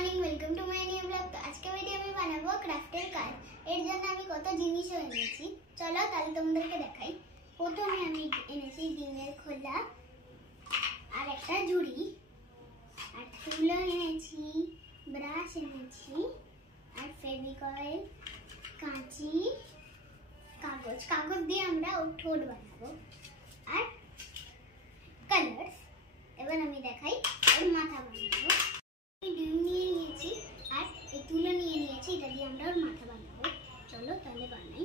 Morning, welcome to my new blog. তো আজকে video আমি বানাবো ক্রাফটের কাজ। এর জন্য আমি কত জিনিসও এনেছি, চলো তাহলে তোমাদেরকে দেখাই। প্রথমে আমি এনেছি ডিমের খোলা আর একটা ঝুড়ি, আর তুলো এনেছি, ব্রাশ এনেছি, আর ফেভিকয়েল, কাঁচি, কাগজ দিয়ে আমরা ওর ঠোঁট বানাবো, আর কালার্স। এবার আমি দেখাই ওর মাথা বানাবো। ডিম নিয়ে নিয়েছি আর এই তুলো নিয়ে নিয়েছি, এটা দিয়ে আমরা ওর মাথা বানাবো। চলো তাহলে বানাই।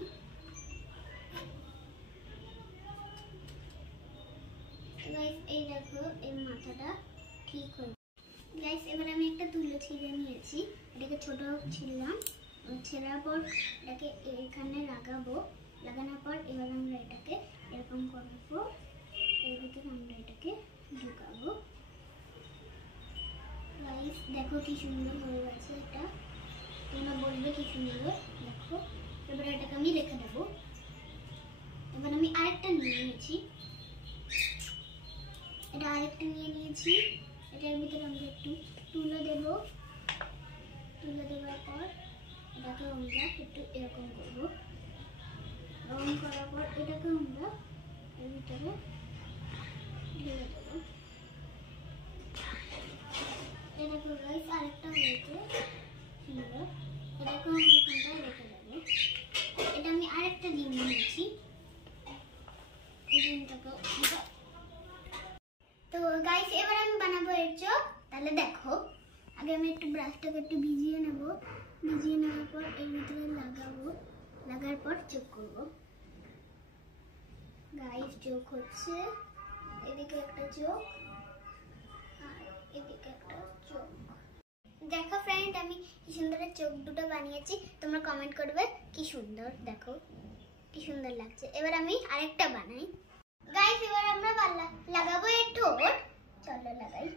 গাইস এই দেখো এই মাথাটা ঠিক হয়ে গাইস। এবার আমি একটা তুলো ছিঁড়ে নিয়েছি, এটাকে ছোট ছিললাম, ছেঁড়ার পর এটাকে এখানে লাগানোর পর এবার আমরা এটাকে এরকম করবো, এর ভিতরে আমরা এটাকে ঢুকাবো। গাইস দেখো কি সুন্দর হয়ে গেছে, এটা তোমরা বলবে কি সুন্দর। দেখো এবার এটাকে আমি রেখে দেবো। এবার আমি আরেকটা নিয়ে নিয়েছি, এটার ভিতরে আমরা একটু তুলো দেবো। তুলো দেওয়ার পর এটাকে আমরা একটু এরকম করবো, রং করার পর এটাকে আমরা এর ভিতরে ঢেলে দেবো। এটাকে গাইস আরেকটা হয়েছে সুন্দর, এটাকে আমি এখানটায় রেখে দেবো। এটা আমি আরেকটা ডিম নিয়েছি, তো গাইস এবার আমি বানাবো এর চোখ। তাহলে দেখো, আগে আমি একটু ব্রাশটাকে একটু ভিজিয়ে নেব, ভিজিয়ে নেওয়ার পর এর ভিতরে লাগাবো, লাগার পর চোখ করবো। গাইস চোখ হচ্ছে, এদিকে একটা চোখ আর এদিকে একটা চোখ। দেখো ফ্রেন্ড, আমি কি সুন্দর চোখ দুটো বানিয়েছি, তোমরা কমেন্ট করবে কি সুন্দর। দেখো কি সুন্দর লাগছে। এবার আমি আরেকটা বানাই। গাইস এবার আমরা লাগাবো এর ঠোঁট। চলো লাগাই।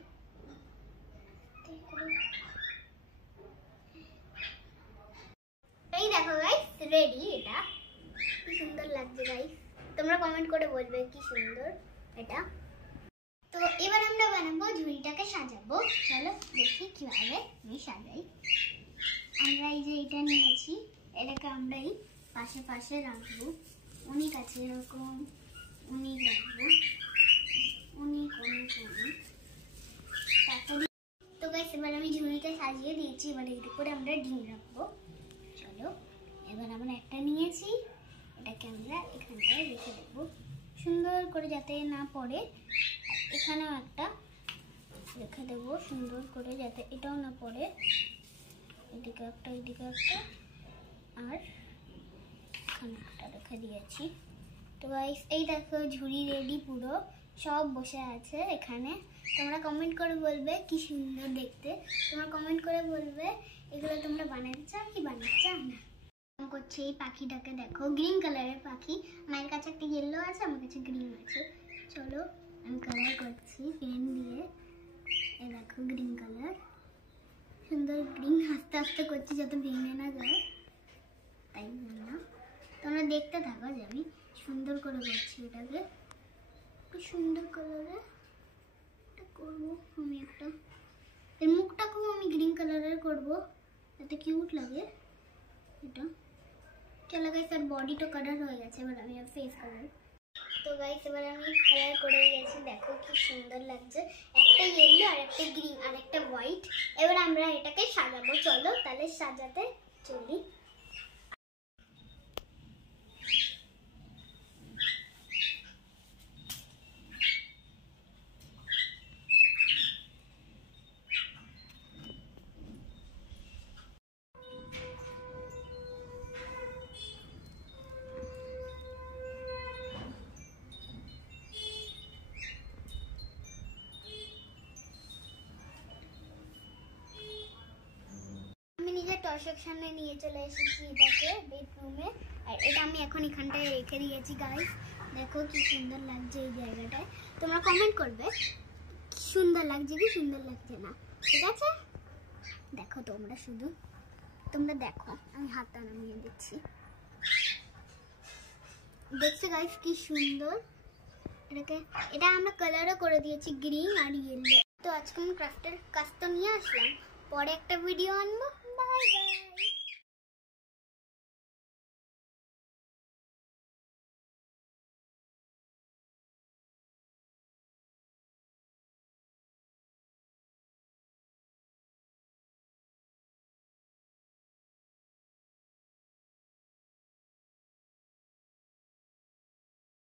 এই দেখো গাইস রেডি। এটা কি সুন্দর লাগছে গাইস, তোমরা কমেন্ট করে বলবে কি সুন্দর এটা। তো এবার আমরা বানাবো ঝুড়িটাকে সাজাবো। চলো দেখি কিভাবে আমি সাজাই। আমরা এই যে এটা নিয়েছি, এটাকে আমরা এই পাশে পাশে রাখবো, অনেক আছে এরকম অনেক রাখবো, অনেক অনেক অনেক। তারপরে তো গাইস এবার আমি ঝুড়িটা সাজিয়ে দিয়েছি, এবার এর উপরে আমরা ডিম রাখবো। চলো এবার আমরা একটা নিয়েছি, এটাকে আমরা এখানটায় রেখে দেবো সুন্দর করে যাতে না পড়ে। এখানেও একটা রেখে দেবো সুন্দর করে যাতে এটাও না পড়ে। এদিকে একটা, এদিকে একটা, আর এখানে একটা রেখে দিয়েছি। তো গাইস এই দেখো ঝুড়ি রেডি, পুরো সব বসে আছে এখানে। তোমরা কমেন্ট করে বলবে কি সুন্দর দেখতে, তোমরা কমেন্ট করে বলবে এগুলো তোমরা বানাতে চাও কি বানাতে চাও না। করছে এই পাখিটাকে, দেখো গ্রিন কালারের পাখি। মায়ের কাছে একটা ইয়েলো আছে, আমার কাছে গ্রিন আছে। চলো আমি কালার করছি পেন দিয়ে। এই দেখো গ্রিন কালার, সুন্দর গ্রিন। আস্তে আস্তে করছি যাতে ভেঙে না যায়, তাই জন্য তোমরা দেখতে থাকো যে আমি সুন্দর করে করছি এটাকে। একটু সুন্দর কালারে এটা করবো আমি একটা। এর মুখটাকেও আমি গ্রিন কালারের করবো যাতে কিউট লাগে এটা। চলো গাইস আর বডিটা কালার হয়ে গেছে, এবার আমি ফেস কালার। তো গাইস এবার আমি কালার করে দিয়েছি, দেখো কি সুন্দর লাগছে। একটা ইয়েলো আর একটা গ্রিন আর একটা হোয়াইট। এবার আমরা এটাকে সাজাবো। চলো তাহলে সাজাতে চলি। সেকশনে নিয়ে চলে এসেছি এটাকে বেডরুমে, আর এটা আমি এখন এখানটায় রেখে দিয়েছি। গাইস দেখো কি সুন্দর লাগছে এই জায়গাটায়। তোমরা কমেন্ট করবে কি সুন্দর লাগছে কি সুন্দর লাগছে না, ঠিক আছে? দেখো তোমরা শুধু তোমরা দেখো, আমি হাতটা নামিয়ে দিচ্ছি। দেখছো গাইস কি সুন্দর। এটা আমরা কালারও করে দিয়েছি গ্রিন আর ইয়েলো। তো আজকে আমি ক্রাফটের কাজ তো নিয়ে আসলাম, পরে একটা ভিডিও আনবো। Bye bye.